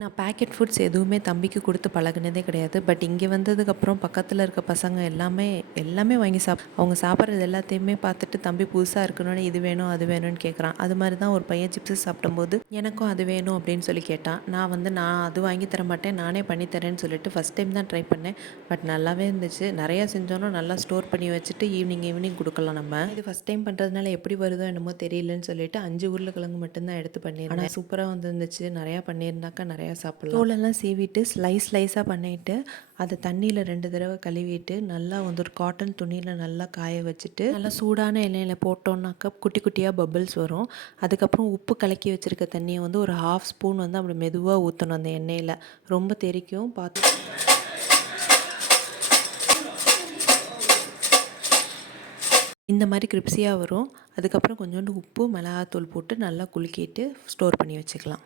நான் packet foods எதுவுமே தம்பிக்கு கொடுத்து பழகுனதே கிடையாது. பட் இங்கே வந்ததுக்கப்புறம் பக்கத்தில் இருக்க பசங்க எல்லாமே வாங்கி அவங்க சாப்பிட்றது எல்லாத்தையுமே பார்த்துட்டு தம்பி புதுசாக இருக்கணும்னு இது வேணும் அது வேணும்னு கேட்குறான். அது மாதிரி தான் ஒரு பையன் சிப்ஸ் சாப்பிடும்போது எனக்கும் அது வேணும் அப்படின்னு சொல்லி கேட்டான். நான் அது வாங்கி தர மாட்டேன், நானே பண்ணித்தரேன்னு சொல்லிட்டு ஃபஸ்ட் டைம் தான் ட்ரை பண்ணேன். பட் நல்லாவே இருந்துச்சு. நிறையா செஞ்சோன்னா நல்லா ஸ்டோர் பண்ணி வச்சுட்டு ஈவினிங் கொடுக்கலாம். நம்ம இது ஃபஸ்ட் டைம் பண்ணுறதுனால எப்படி வருதோ என்னமோ தெரியலன்னு சொல்லிட்டு 5 உருளைக்கிழங்கு மட்டும்தான் எடுத்து பண்ணியிருந்தேன். ஆனால் சூப்பராக வந்துருந்துச்சு. நிறையா பண்ணியிருந்தாக்கா நிறையா சாப்பிடலாம். தோலெல்லாம் சீவிட்டு ஸ்லைஸாக பண்ணிவிட்டு அதை தண்ணியில் 2 தடவை கழுவிட்டு நல்லா ஒரு காட்டன் துணியில் நல்லா காய வச்சுட்டு நல்லா சூடான எண்ணெயில் போட்டோன்னாக்கா குட்டி குட்டியாக பபிள்ஸ் வரும். அதுக்கப்புறம் உப்பு கலக்கி வச்சுருக்க தண்ணியை ஒரு 1/2 ஸ்பூன் அப்படி மெதுவாக ஊற்றணும். அந்த எண்ணெயில் ரொம்ப தெறிக்கும் பார்த்து. இந்த மாதிரி கிரிப்ஸியாக வரும். அதுக்கப்புறம் கொஞ்சோண்டு உப்பு மிளகாத்தூள் போட்டு நல்லா குலுக்கிட்டு ஸ்டோர் பண்ணி வச்சுக்கலாம்.